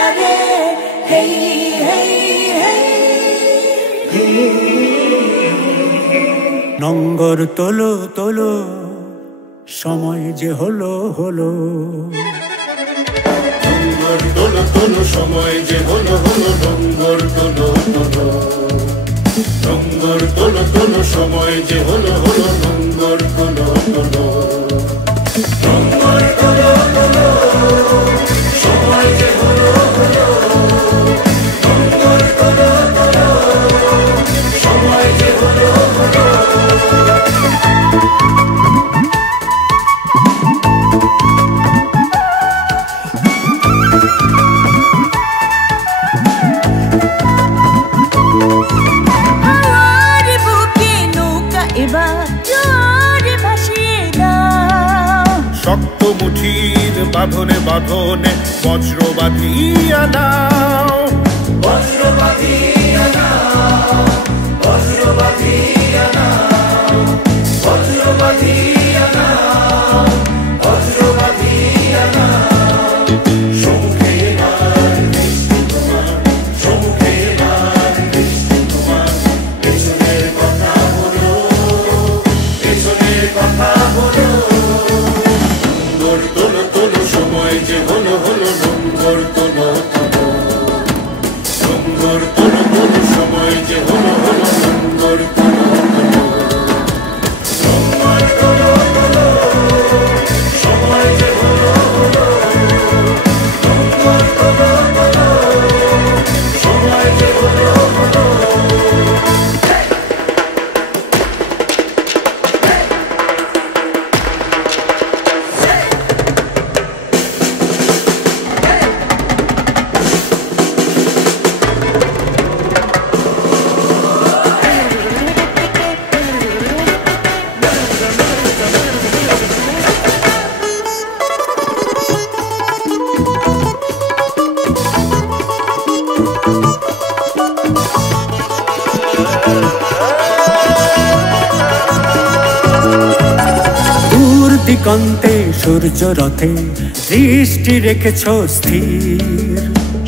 দিয়া রে, হেই হেই হেই। নঙ্গর তোলো তোলো, সময় যে হলো হলো। নঙ্গর তোলো তোলো, সময় যে হলো হলো। নঙ্গর তোলো তোলো, নঙ্গর তোলো তোলো, সময় যে হলো হলো। নঙ্গর তোলো তোলো, নঙ্গর তোলো তোলো, সময় যে হলো হলো। নঙ্গর তোলো তোলো, সময় যে হলো হলো। শক্ত মুঠির বাঁধনে বাঁধনে বজ্র বাঁধিয়া নাও, বজ্র বাঁধিয়া নাও, বজ্র বাঁধিয়া নাও, বজ্র বাঁধিয়া নাও, বজ্র বাঁধিয়া নাও। সম্মুখে এবার বৃষ্টি তোমার, সম্মুখে এবার বৃষ্টি তোমার। পেছনের কথা বলো, পেছনের কথা বলো। নঙ্গর তোলো তোলো, সময় যে হলো হলো। নঙ্গর তোলো তোলো, নঙ্গর তোলো তোলো, সময় যে হলো হলো। নঙ্গর তোলো তোলো, নঙ্গর তোলো তোলো, সময় যে হলো হলো। নঙ্গর তোলো তোলো, সময় যে হলো হলো। দিগন্তে সূর্য রথে দৃষ্টি রেখেছ স্থির।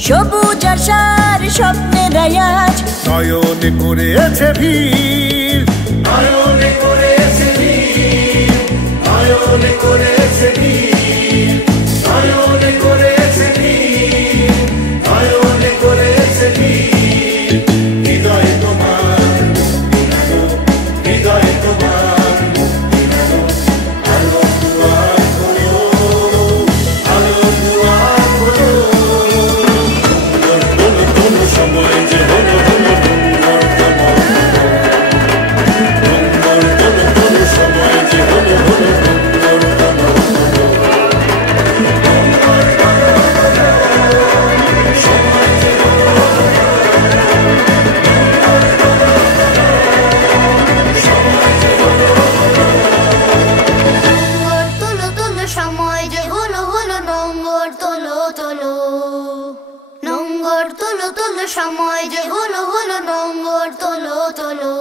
সবুজ আশার স্বপ্নের আয়াজ নয়নে করেছে ভিড়, নয়নে করেছে ভিড়, নয়নে করেছে ভিড়, নয়নে করেছে ভিড়, নয়নে করেছে ভিড়। হৃদয়ে তোমার মুক্তি নাও, হৃদয়ে তোমার মুক্তি নাও। আলো দুয়ার খোলো, আলো দুয়ার খোলো। নঙ্গর তোলো তোলো, সময় যে হলো হলো। নঙ্গর তোলো তোলো, নঙ্গর তোলো তোলো, সময় যে হলো হলো। নঙ্গর তোলো তোলো, নঙ্গর তোলো তোলো, সময় যে হলো হলো। নঙ্গর তোলো তোলো, সময় যে হলো হলো। নঙ্গর তোলো তোলো, সময় যে হলো হলো। নঙ্গর তোলো তোলো, নঙ্গর তোলো তোলো, সময় যে হলো হলো। নঙ্গর তোলো তোলো।